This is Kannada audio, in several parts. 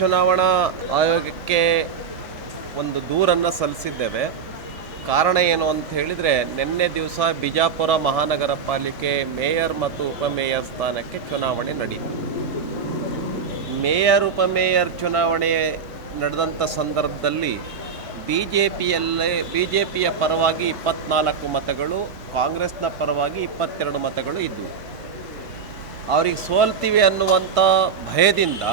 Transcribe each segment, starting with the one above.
ಚುನಾವಣಾ ಆಯೋಗಕ್ಕೆ ಒಂದು ದೂರನ್ನು ಸಲ್ಲಿಸಿದ್ದೇವೆ. ಕಾರಣ ಏನು ಅಂತ ಹೇಳಿದರೆ, ನಿನ್ನೆ ದಿವಸ ಬಿಜಾಪುರ ಮಹಾನಗರ ಪಾಲಿಕೆ ಮೇಯರ್ ಮತ್ತು ಉಪಮೇಯರ್ ಸ್ಥಾನಕ್ಕೆ ಚುನಾವಣೆ ನಡೆಯಿತು. ಮೇಯರ್ ಉಪಮೇಯರ್ ಚುನಾವಣೆ ನಡೆದಂಥ ಸಂದರ್ಭದಲ್ಲಿ ಬಿ ಜೆ ಪಿಯ ಪರವಾಗಿ 24 ಮತಗಳು, ಕಾಂಗ್ರೆಸ್ನ ಪರವಾಗಿ 22 ಮತಗಳು ಇದ್ದವು. ಅವ್ರಿಗೆ ಸೋಲ್ತೀವಿ ಅನ್ನುವಂಥ ಭಯದಿಂದ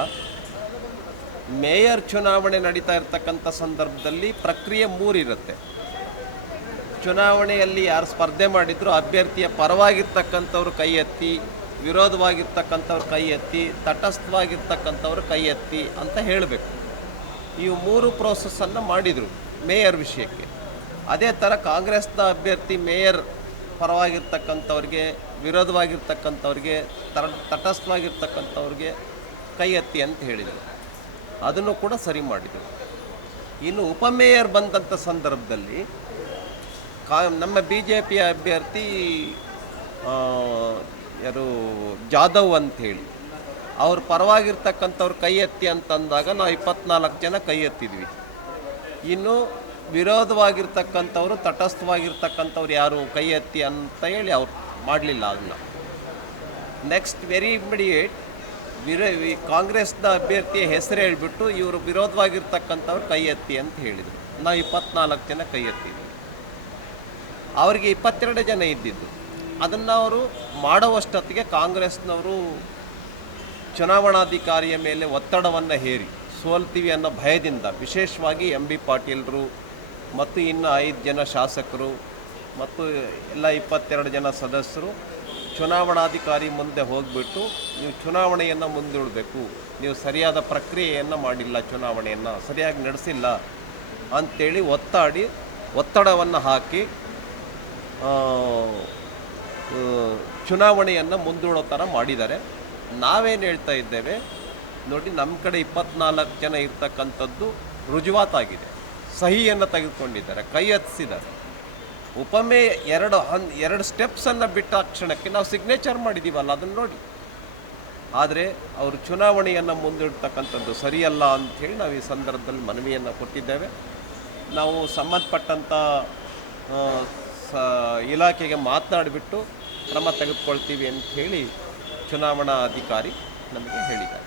ಮೇಯರ್ ಚುನಾವಣೆ ನಡೀತಾ ಇರ್ತಕ್ಕಂಥ ಸಂದರ್ಭದಲ್ಲಿ ಪ್ರಕ್ರಿಯೆ 3 ಇರುತ್ತೆ. ಚುನಾವಣೆಯಲ್ಲಿ ಯಾರು ಸ್ಪರ್ಧೆ ಮಾಡಿದ್ರು ಅಭ್ಯರ್ಥಿಯ ಪರವಾಗಿರ್ತಕ್ಕಂಥವ್ರು ಕೈ ಎತ್ತಿ, ವಿರೋಧವಾಗಿರ್ತಕ್ಕಂಥವ್ರು ಕೈ ಎತ್ತಿ, ತಟಸ್ಥವಾಗಿರ್ತಕ್ಕಂಥವ್ರು ಕೈ ಎತ್ತಿ ಅಂತ ಹೇಳಬೇಕು. ಇವು 3 ಪ್ರೋಸೆಸ್ಸನ್ನು ಮಾಡಿದರು ಮೇಯರ್ ವಿಷಯಕ್ಕೆ. ಅದೇ ಥರ ಕಾಂಗ್ರೆಸ್ನ ಅಭ್ಯರ್ಥಿ ಮೇಯರ್ ಪರವಾಗಿರ್ತಕ್ಕಂಥವ್ರಿಗೆ, ವಿರೋಧವಾಗಿರ್ತಕ್ಕಂಥವ್ರಿಗೆ, ತಟಸ್ಥವಾಗಿರ್ತಕ್ಕಂಥವ್ರಿಗೆ ಕೈ ಎತ್ತಿ ಅಂತ ಹೇಳಿದರು. ಅದನ್ನು ಕೂಡ ಸರಿ ಮಾಡಿದರು. ಇನ್ನು ಉಪಮೇಯರ್ ಬಂದಂಥ ಸಂದರ್ಭದಲ್ಲಿ ನಮ್ಮ ಬಿ ಜೆ ಪಿಯ ಅಭ್ಯರ್ಥಿ ಯಾರು ಜಾಧವ್ ಅಂಥೇಳಿ ಅವ್ರ ಪರವಾಗಿರ್ತಕ್ಕಂಥವ್ರು ಕೈ ಎತ್ತಿ ಅಂತಂದಾಗ ನಾವು 24 ಜನ ಕೈ ಎತ್ತಿದ್ವಿ. ಇನ್ನು ವಿರೋಧವಾಗಿರ್ತಕ್ಕಂಥವ್ರು, ತಟಸ್ಥವಾಗಿರ್ತಕ್ಕಂಥವ್ರು ಯಾರು ಕೈ ಎತ್ತಿ ಅಂತ ಹೇಳಿ ಅವ್ರು ಮಾಡಲಿಲ್ಲ. ಅದನ್ನು ನೆಕ್ಸ್ಟ್ ವೆರಿ ಇಮಿಡಿಯೇಟ್ ಕಾಂಗ್ರೆಸ್ನ ಅಭ್ಯರ್ಥಿಯ ಹೆಸರು ಹೇಳಿಬಿಟ್ಟು ಇವರು ವಿರೋಧವಾಗಿರ್ತಕ್ಕಂಥವ್ರು ಕೈ ಎತ್ತಿ ಅಂತ ಹೇಳಿದರು. ನಾವು 24 ಜನ ಕೈ ಎತ್ತಿದ್ವಿ. ಅವರಿಗೆ 22 ಜನ ಇದ್ದಿದ್ದು. ಅದನ್ನು ಅವರು ಮಾಡುವಷ್ಟೊತ್ತಿಗೆ ಕಾಂಗ್ರೆಸ್ನವರು ಚುನಾವಣಾಧಿಕಾರಿಯ ಮೇಲೆ ಒತ್ತಡವನ್ನು ಹೇರಿ ಸೋಲ್ತೀವಿ ಅನ್ನೋ ಭಯದಿಂದ, ವಿಶೇಷವಾಗಿ ಎಂ ಬಿ ಪಾಟೀಲರು ಮತ್ತು ಇನ್ನು 5 ಜನ ಶಾಸಕರು ಮತ್ತು ಎಲ್ಲ 22 ಜನ ಸದಸ್ಯರು ಚುನಾವಣಾಧಿಕಾರಿ ಮುಂದೆ ಹೋಗಿಬಿಟ್ಟು, ನೀವು ಚುನಾವಣೆಯನ್ನು ಮುಂದೂಡಬೇಕು, ನೀವು ಸರಿಯಾದ ಪ್ರಕ್ರಿಯೆಯನ್ನು ಮಾಡಿಲ್ಲ, ಚುನಾವಣೆಯನ್ನು ಸರಿಯಾಗಿ ನಡೆಸಿಲ್ಲ ಅಂಥೇಳಿ ಒತ್ತಡವನ್ನು ಹಾಕಿ ಚುನಾವಣೆಯನ್ನು ಮುಂದೂಡೋ ಥರ ಮಾಡಿದ್ದಾರೆ. ನಾವೇನು ಹೇಳ್ತಾ ಇದ್ದೇವೆ ನೋಡಿ, ನಮ್ಮ ಕಡೆ 24 ಜನ ಇರ್ತಕ್ಕಂಥದ್ದು ರುಜುವಾತಾಗಿದೆ. ಸಹಿಯನ್ನು ತೆಗೆದುಕೊಂಡಿದ್ದಾರೆ, ಕೈ ಎತ್ತಿಸಿದ್ದಾರೆ. ಉಪಮೇ ಎರಡು ಸ್ಟೆಪ್ಸನ್ನು ಬಿಟ್ಟ ಕ್ಷಣಕ್ಕೆ ನಾವು ಸಿಗ್ನೇಚರ್ ಮಾಡಿದ್ದೀವಲ್ಲ, ಅದನ್ನು ನೋಡಿ. ಆದರೆ ಅವರು ಚುನಾವಣೆಯನ್ನು ಮುಂದೂಡ್ತಕ್ಕಂಥದ್ದು ಸರಿಯಲ್ಲ ಅಂಥೇಳಿ ನಾವು ಈ ಸಂದರ್ಭದಲ್ಲಿ ಮನವಿಯನ್ನು ಕೊಟ್ಟಿದ್ದೇವೆ. ನಾವು ಸಂಬಂಧಪಟ್ಟಂಥ ಇಲಾಖೆಗೆ ಮಾತನಾಡಿಬಿಟ್ಟು ಕ್ರಮ ತೆಗೆದುಕೊಳ್ತೀವಿ ಅಂತ ಹೇಳಿ ಚುನಾವಣಾ ಅಧಿಕಾರಿ ನಮಗೆ ಹೇಳಿದ್ದಾರೆ.